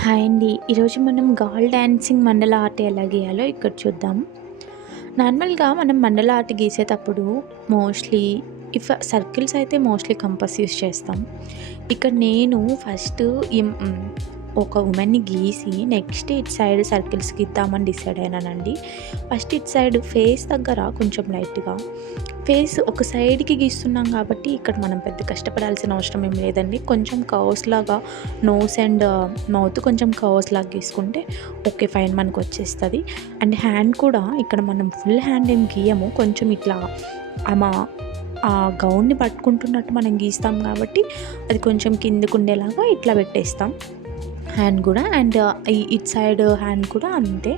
Hi అండి. ఈరోజు మనం గాల్ డాన్సింగ్ మండల ఆర్ట్ ఎలా గీయాలో ఇక్కడ చూద్దాం. నార్మల్‌గా మనం మండల ఆర్ట్ గీసేటప్పుడు మోస్ట్‌లీ సర్కిల్స్ అయితే మోస్ట్‌లీ కంపాస్ యూజ్ చేస్తాం. ఇక్కడ నేను ఫస్ట్ ఒక వుమెన్‌ని గీసి నెక్స్ట్ ఇటు సైడ్ సర్కిల్స్ గీద్దామని డిసైడ్ అయినానండి. ఫస్ట్ ఇటు సైడ్ ఫేస్ దగ్గర కొంచెం లైట్‌గా ఫేస్ ఒక సైడ్‌కి గీస్తున్నాం కాబట్టి ఇక్కడ మనం పెద్ద కష్టపడాల్సిన అవసరం ఏం లేదండి. కొంచెం కర్వ్స్ లాగా నోస్ అండ్ మౌత్ కొంచెం కర్వ్స్ లాగా గీసుకుంటే ఓకే ఫైన్ మనకొచ్చేస్తది. అండ్ హ్యాండ్ కూడా ఇక్కడ మనం ఫుల్ హ్యాండ్ ఏం గీయము. కొంచెం ఇట్లా ఆమ ఆ గౌన్‌ని పట్టుకుంటున్నట్టు మనం గీస్తాం కాబట్టి అది కొంచెం కిందకుండేలాగా ఇట్లా పెట్టేస్తాం. హ్యాండ్ గూడా అండ్ ఇటు సైడ్ హ్యాండ్ కూడా అంతే.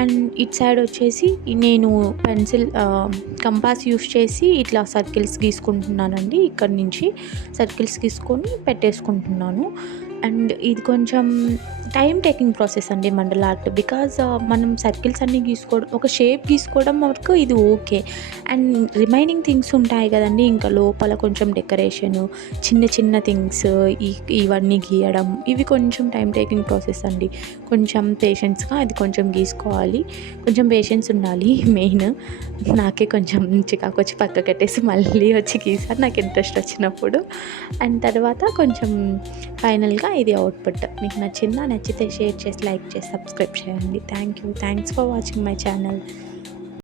అండ్ ఇటు సైడ్ వచ్చేసి నేను పెన్సిల్ కంపాస్ యూస్ చేసి ఇట్లా సర్కిల్స్ గీసుకుంటున్నానండి. ఇక్కడి నుంచి సర్కిల్స్ గీసుకొని పెట్టేసుకుంటున్నాను. అండ్ ఇది కొంచెం టైమ్ టేకింగ్ ప్రాసెస్ అండి మండల ఆర్ట్. బికాజ్ మనం సర్కిల్స్ అన్నీ గీసుకోవడం ఒక షేప్ గీసుకోవడం వరకు ఇది ఓకే. అండ్ రిమైనింగ్ థింగ్స్ ఉంటాయి కదండీ! ఇంకా లోపల కొంచెం డెకరేషను, చిన్న చిన్న థింగ్స్ ఇవన్నీ గీయడం ఇవి కొంచెం టైమ్ టేకింగ్ ప్రాసెస్ అండి. కొంచెం పేషెన్స్‌గా అది కొంచెం గీసుకోవాలి. కొంచెం పేషెన్స్ ఉండాలి మెయిన్. నాకే కొంచెం చికాకొచ్చి పక్కకెట్టేసి మళ్ళీ వచ్చి గీసాను నాకు ఇంట్రెస్ట్ వచ్చినప్పుడు. అండ్ తర్వాత కొంచెం ఫైనల్‌గా ఇది అవుట్‌పుట్. మీకు నచ్చిందా? నచ్చితే షేర్ చేసి, లైక్ చేసి, సబ్స్క్రైబ్ చేయండి. Thanks for watching my channel.